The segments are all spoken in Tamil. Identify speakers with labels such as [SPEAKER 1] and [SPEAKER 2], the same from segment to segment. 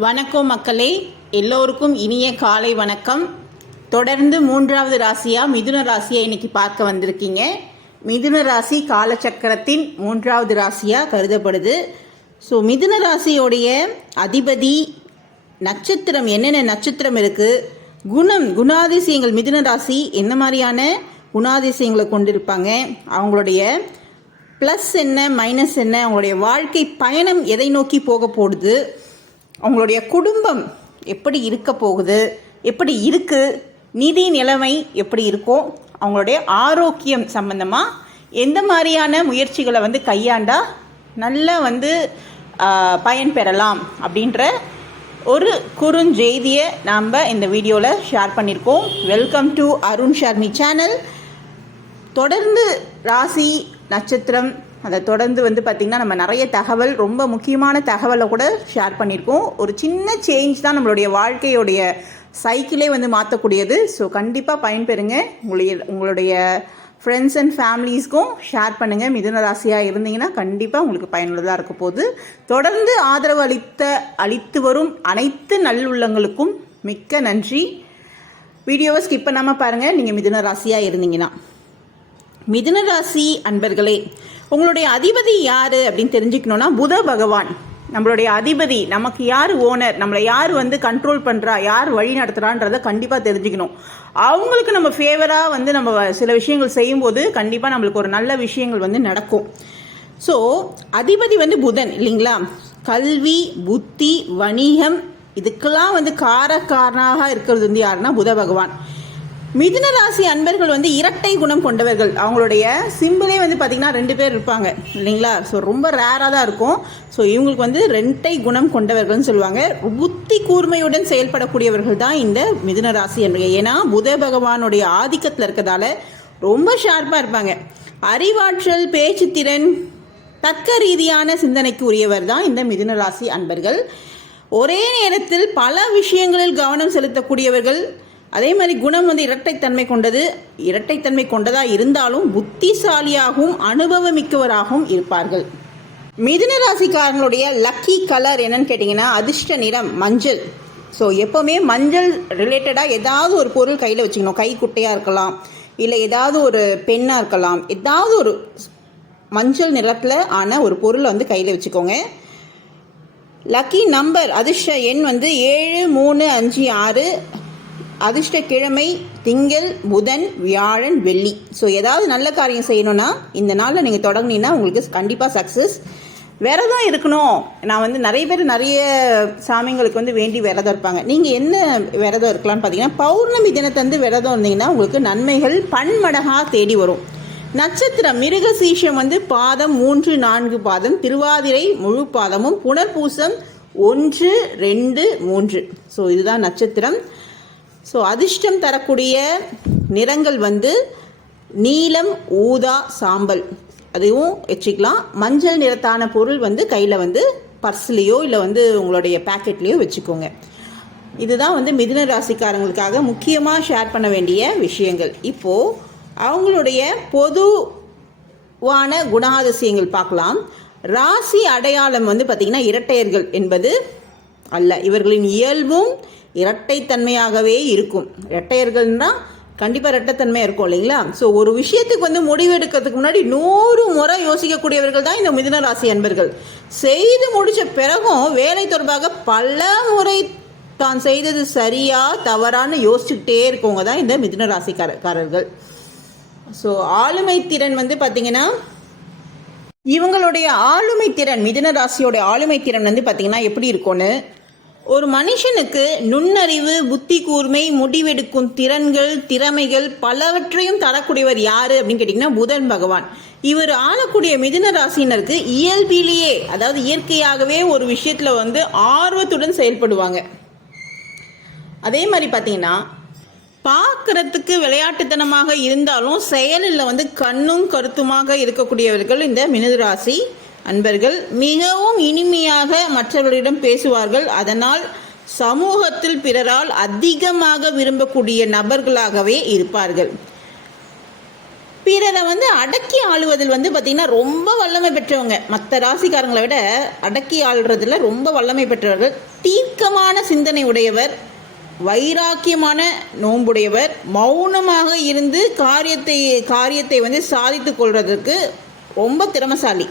[SPEAKER 1] வணக்கம் மக்களே எல்லோருக்கும் இனிய காலை வணக்கம். தொடர்ந்து மூன்றாவது ராசியாக மிதுன ராசியை இன்னைக்கு பார்க்க வந்திருக்கீங்க. மிதுன ராசி காலச்சக்கரத்தின் மூன்றாவது ராசியாக கருதப்படுது. ஸோ மிதுன ராசியோடைய அதிபதி நட்சத்திரம் என்னென்ன நட்சத்திரம் இருக்குது குணம் குணாதிசயங்கள் மிதுன ராசி என்ன மாதிரியான குணாதிசயங்களை கொண்டிருப்பாங்க? அவங்களுடைய ப்ளஸ் என்ன மைனஸ் என்ன? அவங்களுடைய வாழ்க்கை பயணம் எதை நோக்கி போக போடுது அவங்களுடைய குடும்பம் எப்படி இருக்க போகுது எப்படி இருக்குது நிதி நிலைமை எப்படி இருக்கும் அவங்களுடைய ஆரோக்கியம் சம்பந்தமாக எந்த மாதிரியான முயற்சிகளை வந்து கையாண்டா நல்லா வந்து பயன் பெறலாம் அப்படின்ற ஒரு குறுஞ்செய்தியை நாம் இந்த வீடியோவில் ஷேர் பண்ணியிருக்கோம் welcome to Arun Sharmi channel தொடர்ந்து ராசி நட்சத்திரம் அதை தொடர்ந்து வந்து பார்த்திங்கன்னா நம்ம நிறைய தகவல் ரொம்ப முக்கியமான தகவலை கூட ஷேர் பண்ணியிருக்கோம். ஒரு சின்ன சேஞ்ச் தான் நம்மளுடைய வாழ்க்கையுடைய சைக்கிளே வந்து மாற்றக்கூடியது. ஸோ கண்டிப்பாக பயன்பெறுங்க. உங்களுடைய உங்களுடைய ஃப்ரெண்ட்ஸ் அண்ட் ஃபேமிலிஸ்க்கும் ஷேர் பண்ணுங்கள் மிதுன ராசியாக இருந்தீங்கன்னா கண்டிப்பாக உங்களுக்கு பயனுள்ளதாக இருக்க போகுது. தொடர்ந்து ஆதரவு அளித்த அளித்து வரும் அனைத்து நல்லுள்ளங்களுக்கும் மிக்க நன்றி. வீடியோவை ஸ்கிப் பண்ணாமல் பாருங்கள் நீங்கள் மிதுன ராசியாக இருந்தீங்கன்னா. மிதுன ராசி அன்பர்களே உங்களுடைய அதிபதி யார் அப்படின்னு தெரிஞ்சுக்கணுன்னா புத பகவான். நம்மளுடைய அதிபதி நமக்கு யார் ஓனர் நம்மளை யார் வந்து கண்ட்ரோல் பண்ணுறா யார் வழி நடத்துகிறான்றதை கண்டிப்பாக தெரிஞ்சுக்கணும். அவங்களுக்கு நம்ம ஃபேவராக வந்து நம்ம சில விஷயங்கள் செய்யும்போது கண்டிப்பாக நம்மளுக்கு ஒரு நல்ல விஷயங்கள் வந்து நடக்கும். ஸோ அதிபதி வந்து புதன் இல்லைங்களா? கல்வி புத்தி வணிகம் இதுக்கெல்லாம் வந்து காரக்காரனாக இருக்கிறது வந்து யாருன்னா புத பகவான். மிதுன ராசி அன்பர்கள் வந்து இரட்டை குணம் கொண்டவர்கள். அவங்களுடைய சிம்பிளே வந்து பார்த்திங்கன்னா ரெண்டு பேர் இருப்பாங்க. இல்லைங்களா? ஸோ ரொம்ப ரேராக தான் இருக்கும். ஸோ இவங்களுக்கு வந்து ரெண்டை குணம் கொண்டவர்கள்னு சொல்லுவாங்க. புத்தி கூர்மையுடன் செயல்படக்கூடியவர்கள் தான் இந்த மிதுன ராசி அன்பர்கள். ஏன்னா புத பகவானுடைய ஆதிக்கத்தில் இருக்கிறதால ரொம்ப ஷார்ப்பாக இருப்பாங்க. அறிவாற்றல் பேச்சுத்திறன் தக்க ரீதியான சிந்தனைக்கு உரியவர் தான் இந்த மிதுன ராசி அன்பர்கள். ஒரே நேரத்தில் பல விஷயங்களில் கவனம் செலுத்தக்கூடியவர்கள். அதே மாதிரி குணம் வந்து இரட்டைத்தன்மை கொண்டது. இரட்டைத்தன்மை கொண்டதாக இருந்தாலும் புத்திசாலியாகவும் அனுபவமிக்கவராகவும் இருப்பார்கள். மிதுன ராசிக்காரங்களுடைய லக்கி கலர் என்னன்னு கேட்டிங்கன்னா அதிர்ஷ்ட நிறம் மஞ்சள். ஸோ எப்போவுமே மஞ்சள் ரிலேட்டடாக ஏதாவது ஒரு பொருள் கையில் வச்சுக்கணும். கை குட்டையாக இருக்கலாம் இல்லை ஏதாவது ஒரு பெண்ணாக இருக்கலாம். ஏதாவது ஒரு மஞ்சள் நிறத்தில் ஆன ஒரு பொருளை வந்து கையில் வச்சுக்கோங்க. லக்கி நம்பர் அதிர்ஷ்ட எண் வந்து ஏழு மூணு அஞ்சு ஆறு. அதிர்ஷ்ட கிழமை திங்கள் புதன் வியாழன் வெள்ளி. ஸோ ஏதாவது நல்ல காரியம் செய்யணும்னா இந்த நாளில் நீங்கள் தொடங்குனீங்கன்னா உங்களுக்கு கண்டிப்பாக சக்ஸஸ் விரதம் இருக்கணும். நான் வந்து நிறைய பேர் நிறைய சாமிங்களுக்கு வந்து வேண்டி விரதம் இருப்பாங்க. நீங்கள் என்ன விரதம் இருக்கலாம்னு பார்த்தீங்கன்னா பௌர்ணமி தினத்தந்து விரதம் இருந்தீங்கன்னா உங்களுக்கு நன்மைகள் பன்மடகாக தேடி வரும். நட்சத்திரம் மிருகசீஷம் வந்து பாதம் மூன்று நான்கு பாதம் திருவாதிரை முழு பாதமும் புனர்பூசம் ஒன்று ரெண்டு மூன்று. ஸோ இதுதான் நட்சத்திரம். ஸோ அதிர்ஷ்டம் தரக்கூடிய நிறங்கள் வந்து நீலம் ஊதா சாம்பல். அதையும் வச்சுக்கலாம். மஞ்சள் நிறத்தான பொருள் வந்து கையில் வந்து பர்ஸ்லேயோ இல்லை வந்து உங்களுடைய பேக்கெட்லேயோ வச்சுக்கோங்க. இதுதான் வந்து மிதுன ராசிக்காரங்களுக்காக முக்கியமாக ஷேர் பண்ண வேண்டிய விஷயங்கள். இப்போது அவங்களுடைய பொதுவான குணாதிசயங்கள் பார்க்கலாம். ராசி அடையாளம் வந்து பார்த்திங்கன்னா இரட்டையர்கள் என்பது அல்ல. இவர்களின் இயல்பும் இரட்டைத்தன்மையாகவே இருக்கும். இரட்டையர்கள்னா கண்டிப்பாக இரட்டைத்தன்மையாக இருக்கும் இல்லைங்களா? ஸோ ஒரு விஷயத்துக்கு வந்து முடிவெடுக்கிறதுக்கு முன்னாடி நூறு முறை யோசிக்கக்கூடியவர்கள் தான் இந்த மிதுன ராசி அன்பர்கள். செய்து முடித்த பிறகும் வேலை தொடர்பாக பல முறை தான் செய்தது சரியா தவறான்னு யோசிச்சுக்கிட்டே இருக்கவங்க தான் இந்த மிதுன ராசிக்காரர்கள். ஸோ ஆளுமை திறன் வந்து பார்த்தீங்கன்னா இவங்களுடைய ஆளுமை திறன் மிதுன ராசியோடைய ஆளுமை திறன் வந்து பார்த்தீங்கன்னா எப்படி இருக்கும்னு ஒரு மனுஷனுக்கு நுண்ணறிவு புத்தி கூர்மை முடிவெடுக்கும் திறன்கள் திறமைகள் பலவற்றையும் தரக்கூடியவர் யாரு அப்படின்னு கேட்டிங்கன்னா புதன் பகவான். இவர் ஆளக்கூடிய மிதுன ராசினருக்கு இயல்பிலேயே அதாவது இயற்கையாகவே ஒரு விஷயத்தில் வந்து ஆர்வத்துடன் செயல்படுவாங்க. அதே மாதிரி பார்த்தீங்கன்னா பார்க்கறதுக்கு விளையாட்டுத்தனமாக இருந்தாலும் செயலில் வந்து கண்ணும் கருத்துமாக இருக்கக்கூடியவர்கள் இந்த மினுராசி அன்பர்கள் மிகவும் இனிமையாக மற்றவர்களிடம் பேசுவார்கள். அதனால் சமூகத்தில் பிறரால் அதிகமாக விரும்பக்கூடிய நபர்களாகவே இருப்பார்கள். பிறரை வந்து அடக்கி ஆளுவதில் வந்து பார்த்திங்கன்னா ரொம்ப வல்லமை பெற்றவங்க. மற்ற ராசிக்காரங்களை விட அடக்கி ஆள்றதுல ரொம்ப வல்லமை பெற்றவர்கள். தீர்க்கமான சிந்தனை உடையவர் வைராக்கியமான நோன்புடையவர் மௌனமாக இருந்து காரியத்தை காரியத்தை வந்து சாதித்து கொள்வதற்கு ரொம்ப திறமசாலி.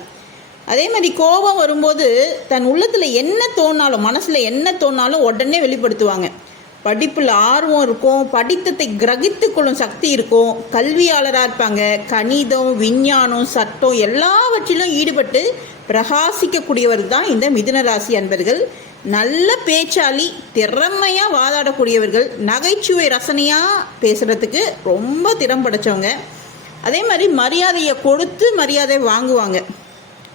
[SPEAKER 1] அதே மாதிரி கோபம் வரும்போது தன் உள்ளத்தில் என்ன தோணாலும் மனசில் என்ன தோணாலும் உடனே வெளிப்படுத்துவாங்க. படிப்பில் ஆர்வம் இருக்கும் படித்தத்தை கிரகித்து கொள்ளும் சக்தி இருக்கும் கல்வியாளராக இருப்பாங்க. கணிதம் விஞ்ஞானம் சட்டம் எல்லாவற்றிலும் ஈடுபட்டு பிரகாசிக்கக்கூடியவர் தான் இந்த மிதுன ராசி அன்பர்கள். நல்ல பேச்சாளி திறமையாக வாதாடக்கூடியவர்கள் நகைச்சுவை ரசனையாக பேசுகிறதுக்கு ரொம்ப திறம் படைச்சவங்க அதே மாதிரி மரியாதையை கொடுத்து மரியாதை வாங்குவாங்க.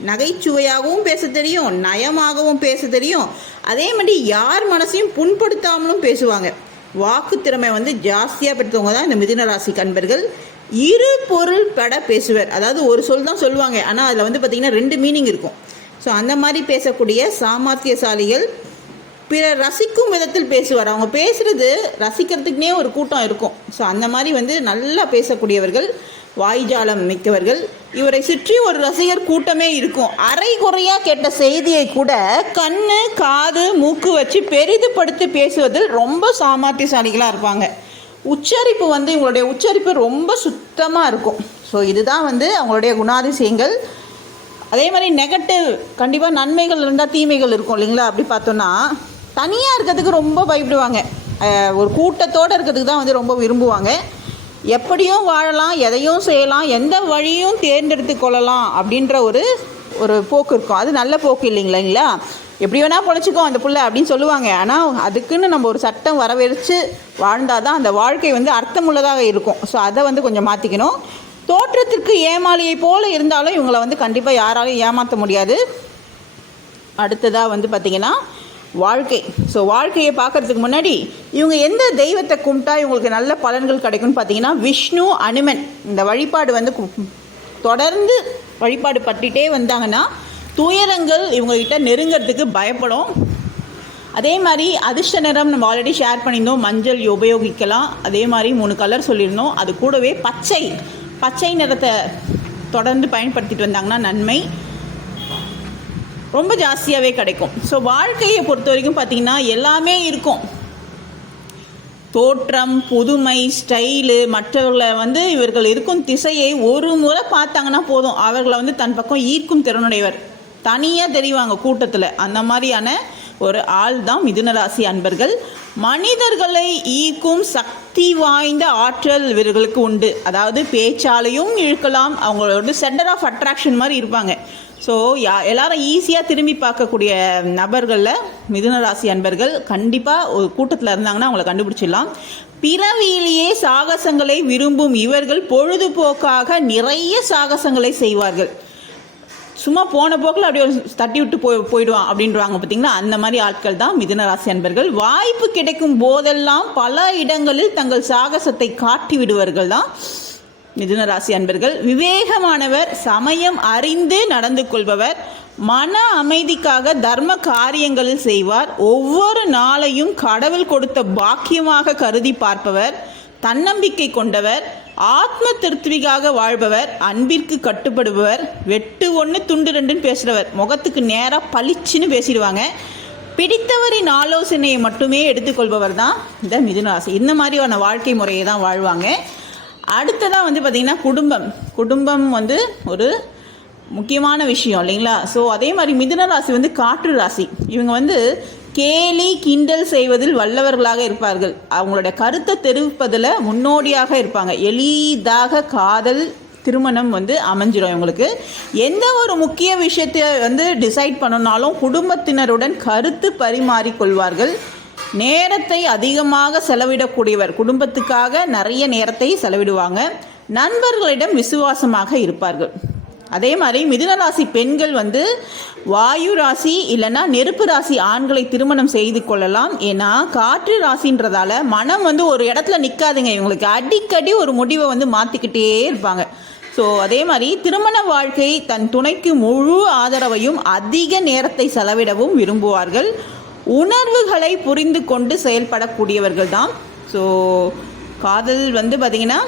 [SPEAKER 1] நகைச்சுவையாகவும் பேச தெரியும் நயமாகவும் பேச தெரியும். அதே மாதிரி யார் மனசையும் புண்படுத்தாமலும் பேசுவாங்க. வாக்கு திறமை வந்து ஜாஸ்தியாக பெற்றவங்க தான் இந்த மிதுனராசி கண்பர்கள். இரு பொருள் பட பேசுவர். அதாவது ஒரு சொல் தான் சொல்லுவாங்க. ஆனால் அதில் வந்து பார்த்திங்கன்னா ரெண்டு மீனிங் இருக்கும். ஸோ அந்த மாதிரி பேசக்கூடிய சாமர்த்தியசாலிகள் பிறர் ரசிக்கும் விதத்தில் பேசுவார். அவங்க பேசுகிறது ரசிக்கிறதுக்குனே ஒரு கூட்டம் இருக்கும். ஸோ அந்த மாதிரி வந்து நல்லா பேசக்கூடியவர்கள் வாய்ஜாலம் மிக்கவர்கள் இவரை சுற்றி ஒரு ரசிகர் கூட்டமே இருக்கும். அரை குறையாக கேட்ட செய்தியை கூட கண்ணு காது மூக்கு வச்சு பெரிதுபடுத்தி பேசுவதில் ரொம்ப சாமர்த்தியசாலிகளாக இருப்பாங்க. உச்சரிப்பு வந்து இவங்களுடைய உச்சரிப்பு ரொம்ப சுத்தமாக இருக்கும். ஸோ இதுதான் வந்து அவங்களுடைய குணாதிசயங்கள். அதே மாதிரி நெகட்டிவ் கண்டிப்பாக நன்மைகள் இருந்தால் தீமைகள் இருக்கும் இல்லைங்களா? அப்படி பார்த்தோன்னா தனியாக இருக்கிறதுக்கு ரொம்ப பயப்படுவாங்க. ஒரு கூட்டத்தோடு இருக்கிறதுக்கு தான் வந்து ரொம்ப விரும்புவாங்க. எப்படியும் வாழலாம் எதையும் செய்யலாம் எந்த வழியும் தேர்ந்தெடுத்து கொள்ளலாம் அப்படின்ற ஒரு ஒரு போக்கு இருக்கும். அது நல்ல போக்கு இல்லைங்களா எப்படி வேணால் பொழைச்சிக்கோ அந்த பிள்ளை அப்படின்னு சொல்லுவாங்க. ஆனால் அதுக்குன்னு நம்ம ஒரு சட்டம் வரவேற்று வாழ்ந்தால் தான் அந்த வாழ்க்கை வந்து அர்த்தமுள்ளதாக இருக்கும். ஸோ அதை வந்து கொஞ்சம் மாற்றிக்கணும் தோற்றத்திற்கு ஏமாளியை போல் இருந்தாலும் இவங்களை வந்து கண்டிப்பாக யாராலையும் ஏமாற்ற முடியாது. அடுத்ததாக வந்து பார்த்திங்கன்னா வாழ்க்கை. ஸோ வாழ்க்கையை பார்க்கறதுக்கு முன்னாடி இவங்க எந்த தெய்வத்தை கும்பிட்டா இவங்களுக்கு நல்ல பலன்கள் கிடைக்கும்னு பார்த்தீங்கன்னா விஷ்ணு அனுமன். இந்த வழிபாடு வந்து தொடர்ந்து வழிபாடு பட்டுகிட்டே வந்தாங்கன்னா துயரங்கள் இவங்ககிட்ட நெருங்கிறதுக்கு பயப்படும். அதே மாதிரி அதிர்ஷ்ட நிறம் நம்ம ஆல்ரெடி ஷேர் பண்ணியிருந்தோம். மஞ்சள் உபயோகிக்கலாம். அதே மாதிரி மூணு கலர் சொல்லியிருந்தோம். அது கூடவே பச்சை. பச்சை நிறத்தை தொடர்ந்து பயன்படுத்திட்டு வந்தாங்கன்னா நன்மை. ரொம்ப ஜாஸ்தியாகவே கிடைக்கும். ஸோ வாழ்க்கையை பொறுத்த வரைக்கும் பார்த்தீங்கன்னா எல்லாமே இருக்கும். தோற்றம் புதுமை ஸ்டைலு மற்றவர்களை வந்து இவர்கள் இருக்கும் திசையை ஒரு முறை பார்த்தாங்கன்னா போதும். அவர்களை வந்து தன் பக்கம் ஈர்க்கும் திறனுடையவர். தனியாக தெரிவாங்க கூட்டத்தில். அந்த மாதிரியான ஒரு ஆள் தான் மிதுனராசி அன்பர்கள். மனிதர்களை ஈர்க்கும் சக்தி வாய்ந்த ஆற்றல் இவர்களுக்கு உண்டு. அதாவது பேச்சாலையும் இழுக்கலாம். அவங்களோட சென்டர் ஆஃப் அட்ராக்ஷன் மாதிரி இருப்பாங்க. ஸோ யா எல்லாரும் ஈஸியாக திரும்பி பார்க்கக்கூடிய நபர்களில் மிதுன ராசி அன்பர்கள் கண்டிப்பாக ஒரு கூட்டத்தில் இருந்தாங்கன்னா அவங்கள கண்டுபிடிச்சிடலாம். பிறவியிலேயே சாகசங்களை விரும்பும் இவர்கள் பொழுதுபோக்காக நிறைய சாகசங்களை செய்வார்கள். சும்மா போன போக்கில் அப்படியே தட்டி விட்டு போய் போயிடுவான் அப்படின்றவாங்க பார்த்தீங்களா அந்த மாதிரி ஆட்கள் தான் மிதுன ராசி அன்பர்கள். வாய்ப்பு கிடைக்கும் போதெல்லாம் பல இடங்களில் தங்கள் சாகசத்தை காட்டி விடுவார்கள் தான். மிதுன ராசி அன்பர்கள் விவேகமானவர் சமயம் அறிந்து நடந்து கொள்பவர் மன அமைதிக்காக தர்ம காரியங்களில் செய்வார். ஒவ்வொரு நாளையும் கடவுள் கொடுத்த பாக்கியமாக கருதி பார்ப்பவர் தன்னம்பிக்கை கொண்டவர் ஆத்ம திருப்திக்காக வாழ்பவர் அன்பிற்கு கட்டுப்படுபவர் வெட்டு ஒன்று துண்டு ரெண்டுன்னு பேசுகிறவர் முகத்துக்கு நேராக பளிச்சுன்னு பேசிடுவாங்க. பிடித்தவரின் ஆலோசனையை மட்டுமே எடுத்துக்கொள்பவர் தான் இந்த மிதுனராசி. இந்த மாதிரியான வாழ்க்கை முறையை தான் வாழ்வாங்க. அடுத்ததாக வந்து பார்த்திங்கன்னா குடும்பம். குடும்பம் வந்து ஒரு முக்கியமான விஷயம் இல்லைங்களா? ஸோ அதே மாதிரி மிதுன ராசி வந்து காற்று ராசி. இவங்க வந்து கேலி கிண்டல் செய்வதில் வல்லவர்களாக இருப்பார்கள். அவங்களுடைய கருத்தை தெரிவிப்பதில் முன்னோடியாக இருப்பாங்க. எளிதாக காதல் திருமணம் வந்து அமைஞ்சிடும் இவங்களுக்கு. எந்த ஒரு முக்கிய விஷயத்தை வந்து டிசைட் பண்ணனாலும் குடும்பத்தினருடன் கருத்து பரிமாறிக்கொள்வார்கள். நேரத்தை அதிகமாக செலவிடக்கூடியவர் குடும்பத்துக்காக நிறைய நேரத்தை செலவிடுவாங்க. நண்பர்களிடம் விசுவாசமாக இருப்பார்கள். அதே மாதிரி மிதுன ராசி பெண்கள் வந்து வாயு ராசி இல்லைன்னா நெருப்பு ராசி ஆண்களை திருமணம் செய்து கொள்ளலாம். ஏன்னா காற்று ராசின்றதால மனம் வந்து ஒரு இடத்துல நிற்காதுங்க இவங்களுக்கு அடிக்கடி ஒரு முடிவை வந்து மாற்றிக்கிட்டே இருப்பாங்க. ஸோ அதே மாதிரி திருமண வாழ்க்கை தன் துணைக்கு முழு ஆதரவையும் அதிக நேரத்தை செலவிடவும் விரும்புவார்கள். உணர்வுகளை புரிந்து கொண்டு செயல்படக்கூடியவர்கள் தான் ஸோ காதல் வந்து பார்த்திங்கன்னா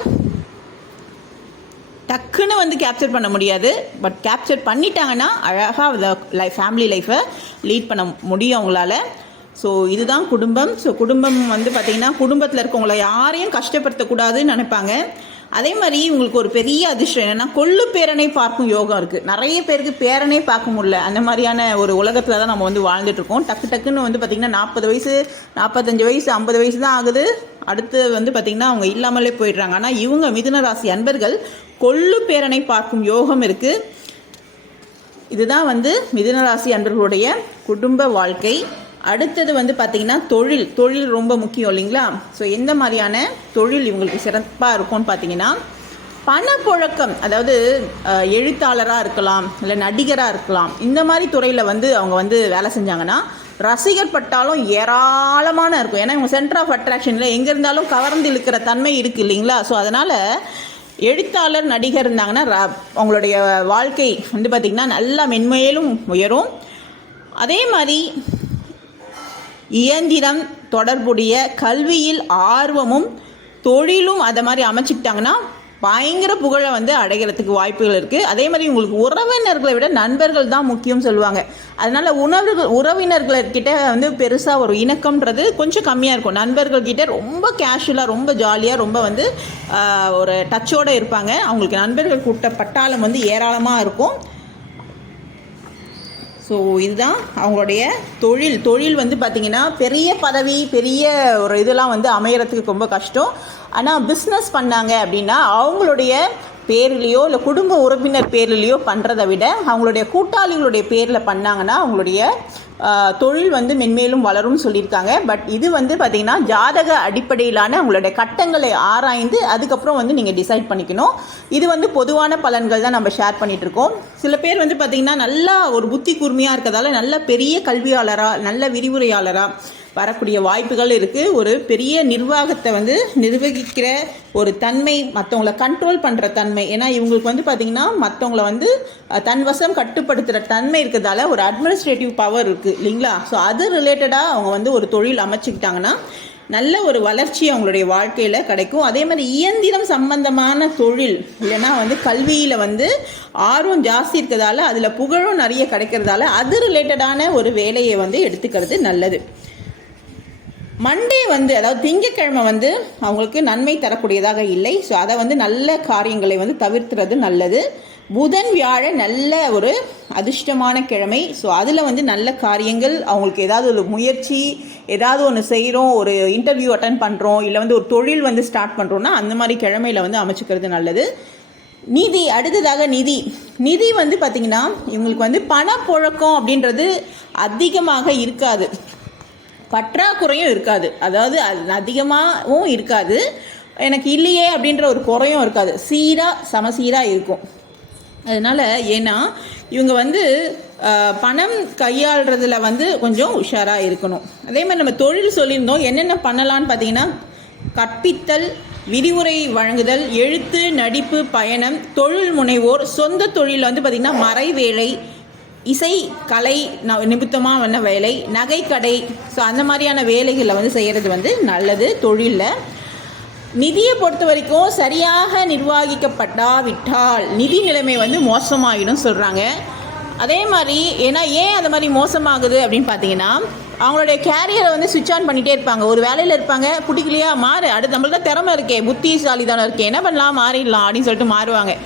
[SPEAKER 1] டக்குன்னு வந்து கேப்சர் பண்ண முடியாது. பட் கேப்சர் பண்ணிட்டாங்கன்னா அழகாக லைஃப் ஃபேமிலி லைஃப்பை லீட் பண்ண முடியும் அவங்களால. ஸோ இதுதான் குடும்பம். ஸோ குடும்பம் வந்து பார்த்திங்கன்னா குடும்பத்தில் இருக்கவங்கள யாரையும் கஷ்டப்படுத்தக்கூடாதுன்னு நினைப்பாங்க. அதே மாதிரி உங்களுக்கு ஒரு பெரிய அதிர்ஷ்டம் என்னென்னா கொள்ளு பேரனை பார்க்கும் யோகம் இருக்குது நிறைய பேருக்கு பேரனே பார்க்க முடியல. அந்த மாதிரியான ஒரு உலகத்தில் தான் நம்ம வந்து வாழ்ந்துட்டுருக்கோம் டக்கு டக்குன்னு வந்து பார்த்திங்கன்னா நாற்பது வயசு நாற்பத்தஞ்சு வயசு ஐம்பது வயசு தான் ஆகுது. அடுத்து வந்து பார்த்திங்கன்னா அவங்க இல்லாமலே போயிடுறாங்க. ஆனால் இவங்க மிதுன ராசி அன்பர்கள் கொள்ளு பேரனை பார்க்கும் யோகம் இருக்குது இதுதான் வந்து மிதுன ராசி அன்பர்களுடைய குடும்ப வாழ்க்கை. அடுத்தது வந்து பார்த்திங்கன்னா தொழில். தொழில் ரொம்ப முக்கியம் இல்லைங்களா? ஸோ எந்த மாதிரியான தொழில் இவங்களுக்கு சிறப்பாக இருக்கும்னு பார்த்தீங்கன்னா பணப்புழக்கம். அதாவது எழுத்தாளராக இருக்கலாம் இல்லை நடிகராக இருக்கலாம். இந்த மாதிரி துறையில் வந்து அவங்க வந்து வேலை செஞ்சாங்கன்னா ரசிகர் பட்டாலும் ஏராளமான இருக்கும். ஏன்னா இவங்க சென்டர் ஆஃப் அட்ராக்ஷனில் எங்கே இருந்தாலும் கவர்ந்து இழுக்கிற தன்மை இருக்குது இல்லைங்களா? ஸோ அதனால் எழுத்தாளர் நடிகர் இருந்தாங்கன்னா அவங்களுடைய வாழ்க்கை வந்து பார்த்திங்கன்னா நல்லா மென்மையிலும் உயரும். அதே மாதிரி இயந்திரம் தொடர்புடைய கல்வியில் ஆர்வமும் தொழிலும் அதை மாதிரி அமைச்சிக்கிட்டாங்கன்னா பயங்கர புகழை வந்து அடைகிறதுக்கு வாய்ப்புகள் இருக்குது அதே மாதிரி உங்களுக்கு உறவினர்களை விட நண்பர்கள் தான் முக்கியம் சொல்லுவாங்க. அதனால் உணவுகள் உறவினர்கள்கிட்ட வந்து பெருசாக ஒரு இணக்கம்ன்றது கொஞ்சம் கம்மியாக இருக்கும். நண்பர்கள்கிட்ட ரொம்ப கேஷுவலாக ரொம்ப ஜாலியாக ரொம்ப வந்து ஒரு டச்சோடு இருப்பாங்க. அவங்களுக்கு நண்பர்கள் கூட்ட பட்டாளம் வந்து ஏராளமாக இருக்கும். ஸோ இதுதான் அவங்களுடைய தொழில். தொழில் வந்து பார்த்திங்கன்னா பெரிய பதவி பெரிய ஒரு இதெல்லாம் வந்து அமையறதுக்கு ரொம்ப கஷ்டம். ஆனால் பிஸ்னஸ் பண்ணாங்க அப்படின்னா அவங்களுடைய பேர்லேயோ இல்லை குடும்ப உறுப்பினர் பேர்லேயோ பண்ணுறதை விட அவங்களுடைய கூட்டாளிகளுடைய பேரில் பண்ணாங்கன்னா அவங்களுடைய தொழில் வந்து மென்மேலும் வளரும்னு சொல்லியிருக்காங்க. பட் இது வந்து பார்த்திங்கன்னா ஜாதக அடிப்படையிலான அவங்களுடைய கட்டங்களை ஆராய்ந்து அதுக்கப்புறம் வந்து நீங்கள் டிசைட் பண்ணிக்கணும். இது வந்து பொதுவான பலன்கள் தான் நம்ம ஷேர் பண்ணிகிட்ருக்கோம் சில பேர் வந்து பார்த்திங்கன்னா நல்லா ஒரு புத்தி கூர்மையாக இருக்கிறதால நல்ல பெரிய கல்வியாளராக நல்ல விரிவுரையாளராக வரக்கூடிய வாய்ப்புகள் இருக்குது ஒரு பெரிய நிர்வாகத்தை வந்து நிர்வகிக்கிற ஒரு தன்மை மற்றவங்கள கண்ட்ரோல் பண்ணுற தன்மை. ஏன்னா இவங்களுக்கு வந்து பார்த்திங்கன்னா மற்றவங்கள வந்து தன்வசம் தன் வசம் கட்டுப்படுத்துகிற தன்மை இருக்கிறதால ஒரு அட்மினிஸ்ட்ரேட்டிவ் பவர் இருக்குது இல்லைங்களா? ஸோ அது ரிலேட்டடாக அவங்க வந்து ஒரு தொழில் அமைச்சுக்கிட்டாங்கன்னா நல்ல ஒரு வளர்ச்சி அவங்களுடைய வாழ்க்கையில் கிடைக்கும். அதே மாதிரி இயந்திரம் சம்பந்தமான தொழில் இல்லைன்னா வந்து கல்வியில் வந்து ஆர்வம் ஜாஸ்தி இருக்கிறதால அதில் புகழும் நிறைய கிடைக்கிறதால அது ரிலேட்டடான ஒரு வேலையை வந்து எடுத்துக்கிறது நல்லது. மண்டே வந்து அதாவது திங்கக்கிழமை வந்து அவங்களுக்கு நன்மை தரக்கூடியதாக இல்லை. ஸோ அதை வந்து நல்ல காரியங்களை வந்து தவிர்த்துறது நல்லது. புதன் வியாழ நல்ல ஒரு அதிர்ஷ்டமான கிழமை. ஸோ அதில் வந்து நல்ல காரியங்கள் அவங்களுக்கு ஏதாவது ஒரு முயற்சி ஏதாவது ஒன்று செய்கிறோம் ஒரு இன்டர்வியூ அட்டன் பண்ணுறோம் இல்லை வந்து ஒரு தொழில் வந்து ஸ்டார்ட் பண்ணுறோன்னா அந்த மாதிரி கிழமையில் வந்து அமைச்சுக்கிறது நல்லது. நிதி அடுத்ததாக நிதி. நிதி வந்து பார்த்திங்கன்னா இவங்களுக்கு வந்து பணப்புழக்கம் அப்படின்றது அதிகமாக இருக்காது. பற்றாக்குறையும் இருக்காது. அதாவது அது அதிகமாகவும் இருக்காது. எனக்கு இல்லையே அப்படின்ற ஒரு குறையும் இருக்காது. சீராக சமசீராக இருக்கும். அதனால் ஏன்னா இவங்க வந்து பணம் கையாளுறதுல வந்து கொஞ்சம் உஷாராக இருக்கணும். அதே மாதிரி நம்ம தொழில் சொல்லியிருந்தோம். என்னென்ன பண்ணலான்னு பார்த்தீங்கன்னா கற்பித்தல் விரிவுரை வழங்குதல் எழுத்து நடிப்பு பயணம் தொழில் முனைவோர் சொந்த தொழில் வந்து பார்த்திங்கன்னா மறைவேலை இசை கலை ந- நிமித்தமா வந்த வேலை நகைக்கடை ஸோ அந்த மாதிரியான வேலைகளை வந்து செய்கிறது வந்து நல்லது. தொழிலில். நிதியை பொறுத்த வரைக்கும் சரியாக நிர்வாகிக்கப்பட்டாவிட்டால் நிதி நிலைமை வந்து மோசமாகிடும் சொல்கிறாங்க அதே மாதிரி ஏன்னா ஏன் அது மாதிரி மோசமாகுது அப்படின்னு பார்த்தீங்கன்னா அவங்களுடைய கேரியரை வந்து சுவிட்ச் ஆன் பண்ணிகிட்டே இருப்பாங்க. ஒரு வேலையில் இருப்பாங்க பிடிக்கலையா? மாறு. அடுத்து நம்மள்ட்ட திறமை இருக்கே புத்திசாலி தானே இருக்கே. என்ன பண்ணலாம்? மாறிடலாம் அப்படின்னு சொல்லிட்டு மாறுவாங்க.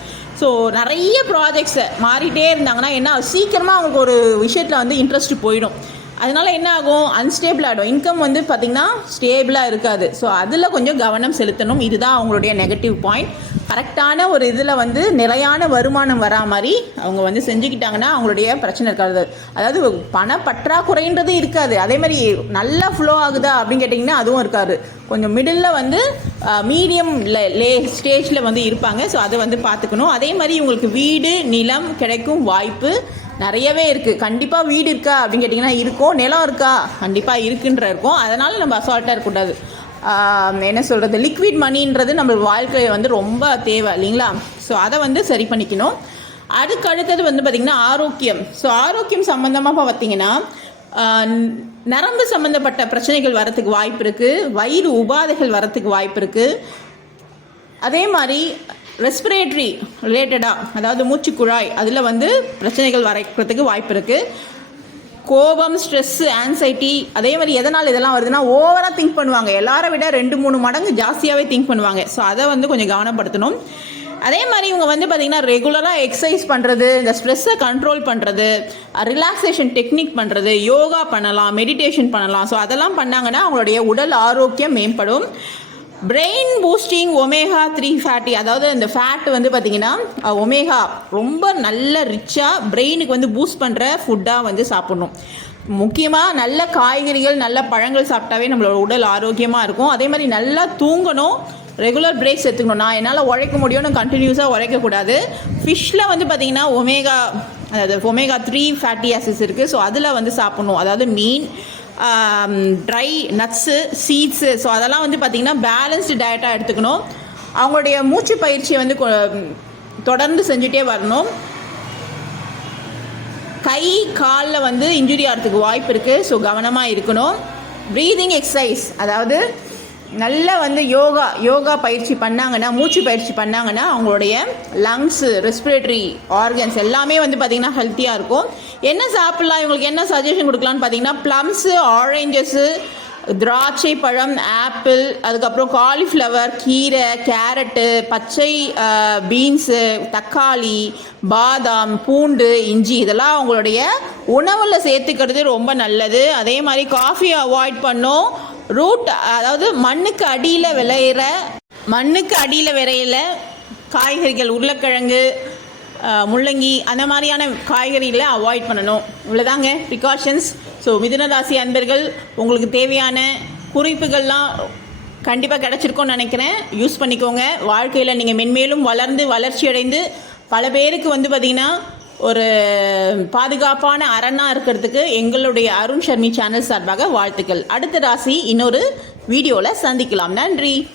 [SPEAKER 1] ஸோ நிறைய ப்ராஜெக்ட்ஸை மாறிட்டே இருந்தாங்கன்னா என்ன சீக்கிரமாக அவங்களுக்கு ஒரு விஷயத்தில் வந்து இன்ட்ரெஸ்ட் போயிடும். அதனால என்ன ஆகும்? அன்ஸ்டேபிள் ஆகிடும். இன்கம் வந்து பார்த்திங்கன்னா ஸ்டேபிளாக இருக்காது. ஸோ அதில் கொஞ்சம் கவனம் செலுத்தணும். இதுதான் அவங்களுடைய நெகட்டிவ் பாயிண்ட் கரெக்டான ஒரு இதில் வந்து நிலையான வருமானம் வரா மாதிரி அவங்க வந்து செஞ்சுக்கிட்டாங்கன்னா அவங்களுடைய பிரச்சனை இருக்காது. அதாவது பண பற்றாக்குறைன்றது இருக்காது. அதே மாதிரி நல்லா ஃப்ளோ ஆகுதா அப்படின்னு கேட்டிங்கன்னா அதுவும் இருக்காது. கொஞ்சம் மிடில் வந்து மீடியம் லே ஸ்டேஜில் வந்து இருப்பாங்க. ஸோ அதை வந்து பார்த்துக்கணும். அதே மாதிரி இவங்களுக்கு வீடு நிலம் கிடைக்கும் வாய்ப்பு நிறையவே இருக்குது கண்டிப்பாக வீடு இருக்கா அப்படின்னு கேட்டிங்கன்னா இருக்கும் நிலம் இருக்கா? கண்டிப்பாக இருக்குன்ற இருக்கும். அதனால் நம்ம அசால்ட்டாக இருக்கக்கூடாது. என்ன சொல்கிறது லிக்விட் மணின்றது நம்ம வாழ்க்கையை வந்து ரொம்ப தேவை இல்லைங்களா? ஸோ அதை வந்து சரி பண்ணிக்கணும். அதுக்கு அடுத்தது வந்து பார்த்திங்கன்னா ஆரோக்கியம். ஸோ ஆரோக்கியம் சம்மந்தமாக பார்த்தீங்கன்னா நரம்பு சம்மந்தப்பட்ட பிரச்சனைகள் வரத்துக்கு வாய்ப்பு இருக்குது வயிறு உபாதைகள் வரத்துக்கு வாய்ப்பு இருக்குது அதே மாதிரி ரெஸ்பிரேட்டரி ரிலேட்டடாக அதாவது மூச்சுக்குழாய் அதில் வந்து பிரச்சனைகள் வரைக்கிறதுக்கு வாய்ப்பு இருக்குது கோபம் ஸ்ட்ரெஸ்ஸு ஆன்சைட்டி அதே மாதிரி எதனால் இதெல்லாம் வருதுன்னா ஓவராக திங்க் பண்ணுவாங்க. எல்லாரை விட ரெண்டு மூணு மடங்கு ஜாஸ்தியாகவே திங்க் பண்ணுவாங்க. ஸோ அதை வந்து கொஞ்சம் கவனப்படுத்தணும். அதே மாதிரி இவங்க வந்து பார்த்திங்கன்னா ரெகுலராக எக்ஸசைஸ் பண்ணுறது இந்த ஸ்ட்ரெஸ்ஸை கண்ட்ரோல் பண்ணுறது ரிலாக்ஸேஷன் டெக்னிக் பண்ணுறது யோகா பண்ணலாம் மெடிடேஷன் பண்ணலாம். ஸோ அதெல்லாம் பண்ணாங்கன்னா அவங்களுடைய உடல் ஆரோக்கியம் மேம்படும். Brain boosting omega three fatty அதாவது இந்த ஃபேட் வந்து பார்த்திங்கன்னா ஒமேகா ரொம்ப நல்ல ரிச்சாக பிரெயினுக்கு வந்து பூஸ்ட் பண்ணுற ஃபுட்டாக வந்து சாப்பிட்ணும். முக்கியமாக நல்ல காய்கறிகள் நல்ல பழங்கள் சாப்பிட்டாவே நம்மளோட உடல் ஆரோக்கியமாக இருக்கும். அதே மாதிரி நல்லா தூங்கணும் ரெகுலர் பிரேக்ஸ் எடுத்துக்கணும். நான் என்னால் உழைக்க முடியும்னு கண்டினியூஸாக உழைக்கக்கூடாது ஃபிஷ்ஷில் வந்து பார்த்திங்கன்னா ஒமேகா அதாவது ஒமேகா த்ரீ ஃபேட்டி ஆசிட்ஸ் இருக்குது ஸோ அதில் வந்து சாப்பிட்ணும். அதாவது மீன் ட்ரை நட்ஸு சீட்ஸு ஸோ அதெல்லாம் வந்து பார்த்திங்கன்னா பேலன்ஸ்டு டயட்டாக எடுத்துக்கணும். அவங்களுடைய மூச்சு பயிற்சியை வந்து கொ- தொடர்ந்து செஞ்சுட்டே வரணும். கை காலில் வந்து இன்ஜுரி ஆகிறதுக்கு வாய்ப்பு இருக்குது ஸோ கவனமாக இருக்கணும். ப்ரீதிங் எக்ஸசைஸ் அதாவது நல்ல வந்து யோகா யோகா பயிற்சி பண்ணாங்கன்னா மூச்சு பயிற்சி பண்ணாங்கன்னா அவங்களுடைய லங்ஸு ரெஸ்பிரேட்டரி ஆர்கன்ஸ் எல்லாமே வந்து பார்த்திங்கன்னா ஹெல்த்தியாக இருக்கும். என்ன சாப்பிட்லாம்? இவங்களுக்கு என்ன சஜஷன் கொடுக்கலான்னு பார்த்தீங்கன்னா ப்ளம்ஸு ஆரஞ்சஸு திராட்சை பழம் ஆப்பிள் அதுக்கப்புறம் காலிஃப்ளவர் கீரை கேரட்டு பச்சை பீன்ஸு தக்காளி பாதாம் பூண்டு இஞ்சி இதெல்லாம் அவங்களுடைய உணவில் சேர்த்துக்கிறது ரொம்ப நல்லது. அதே மாதிரி காஃபியை அவாய்ட் பண்ணும். ரூட் அதாவது மண்ணுக்கு அடியில் விளையிற மண்ணுக்கு அடியில் விளையில காய்கறிகள் உருளைக்கிழங்கு முள்ளங்கி அந்த மாதிரியான காய்கறிகளை அவாய்ட் பண்ணணும். இவ்வளோதாங்க ப்ரிகாஷன்ஸ் ஸோ மிதுனராசி அன்பர்கள் உங்களுக்கு தேவையான குறிப்புகள்லாம் கண்டிப்பாக கிடச்சிருக்கோன்னு நினைக்கிறேன். யூஸ் பண்ணிக்கோங்க. வாழ்க்கையில் நீங்கள் மென்மேலும் வளர்ந்து வளர்ச்சி அடைந்து பல பேருக்கு வந்து பார்த்திங்கன்னா ஒரு பாதுகாப்பான அரணாக இருக்கிறதுக்கு எங்களுடைய அருண் ஷர்மி சேனல் சார்பாக வாழ்த்துக்கள். அடுத்த ராசி இன்னொரு வீடியோவில் சந்திக்கலாம். நன்றி.